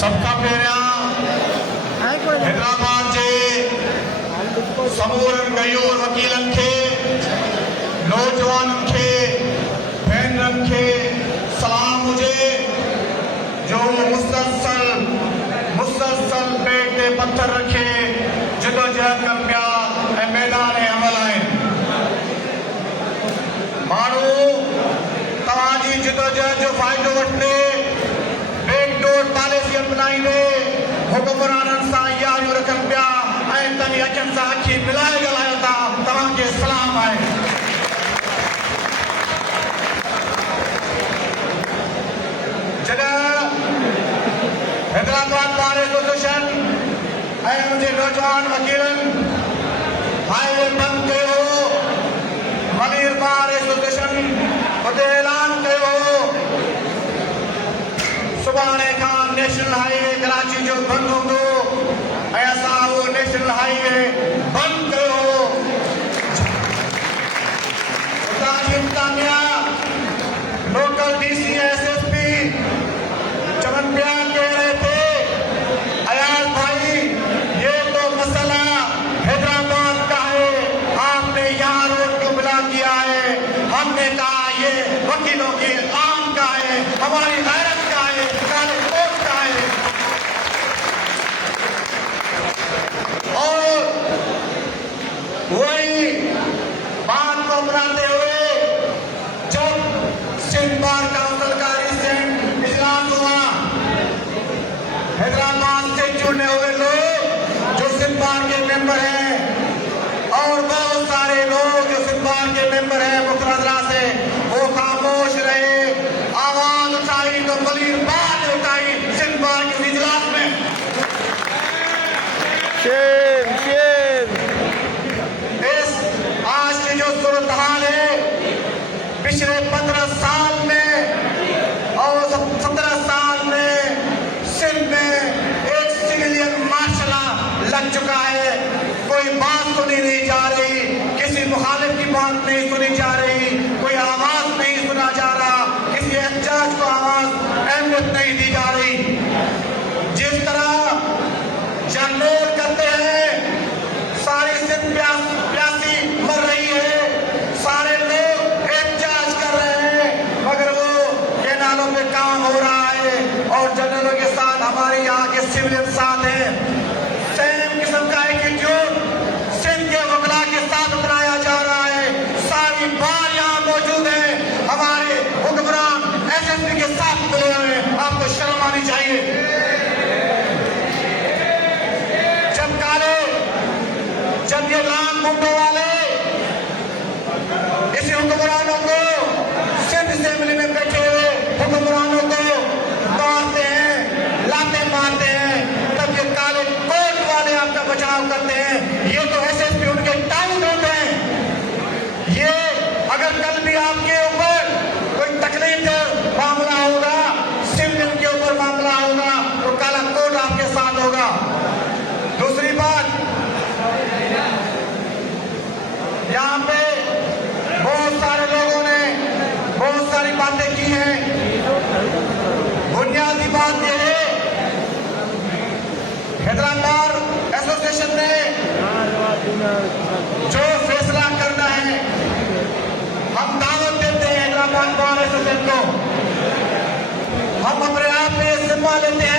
सबका पहिरियां हैदराबाद जे समूरनि गयूर वकीलनि खे, नौजवाननि खे, भेनरुनि खे सलाम हुजे जो मुसलसल पेट ते पत्थर रखे जदोजहद कनि पिया ऐं मैदान अमल आहिनि। माण्हू तव्हांजी जदोजहद जो फ़ाइदो वठंदे बेकडोर पॉलिसी अपनाईंदे हुकुमराननि सां यारियूं रखनि पिया ऐं तव्हांजी अखियुनि सां अखी मिलाए ॻाल्हायो था। तव्हांखे सलाम आहे। जॾहिं हैदराबाद बार एसोसिएशन ऐं मुंहिंजे नौजवान वकीलनि हाईवे बंदि कयो हो, मलीर बार एसोसिएशन उते ऐलान कयो हो सुभाणे खां नेशनल हाईवे कराची जो बंदि हूंदो ऐं असां उहो नेशनल हाईवे बंदि कयो हो। उतां जी इंतज़ामिया लोकल डीसी एसएसपी चवनि पिया कह रहे थे, अयाज भाई ये तो मसला हैदराबाद का है, आपने यहाँ रोड को ब्लॉक किया है। हमने कहा ये वकीलों की आम का है, हमारी गैरत का है, काले कोट का है। और वही बात को अपनाते हुए जब सिंध बार काउंसिल का रिसेंट इजलास हुआ, हैदराबाद से चुने हुए लोग जो सिंध बार के मेंबर हैं और बहुत सारे लोग जो सिंध बार के मेंबर हैं मुखरदरा से, वो खामोश रहे। आवाज उठाई तो मलीर बार ने उठाई सिंध बार के इजलास में। इस आज की जो सूरत हाल है, पिछले 15 साल में और 17 साल में सिंध में एक सिविलियन मार्शल लॉ लग चुका है। कोई बात सुनी नहीं जा रही, किसी मुखालिफ की बात नहीं सुनी जा रही, कोई आवाज नहीं सुना जा रहा, किसी एहतजाज को आवाज अहमियत नहीं दी जा रही। जिस तरह जनरेल करते हैं, सारी सिंध प्यासी मर रही है, सारे लोग एहतजाज कर रहे हैं, मगर वो केनालों पे काम हो रहा है और जनरलों के साथ हमारे यहाँ के सिविलियन साथ हैं। सेम किस्म का एटीट्यूड सिंध के वकला के साथ अपनाया जा रहा है। सारी बार यहाँ मौजूद है, हमारे हुक्मरान एसएसपी के साथ मिले हुए हैं। आपको शर्म आनी चाहिए। जब ये लाल मुंडों वाले इसी हुक्मरानों को सिंध असेंबली में बैठे हुए हुक्मरानों को मारते हैं, लाते मारते हैं, तब ये काले कोट वाले आपका बचाव करते हैं। ये तो एसएसपी उनके टाउन होते हैं। ये अगर कल भी आपके ऊपर कोई तकलीफ मामला होगा, सिविलियन के ऊपर मामला होगा, तो काला कोट आपके साथ होगा। दूसरी बात, यहाँ पे बहुत सारे लोगों ने बहुत सारी बातें की हैं। बुनियादी बात यह है, हैदराबाद एसोसिएशन ने जो फैसला करना है, हम दावत देते हैं हैदराबाद बार एसोसिएशन को। हम अपने आप में जिम्मा लेते हैं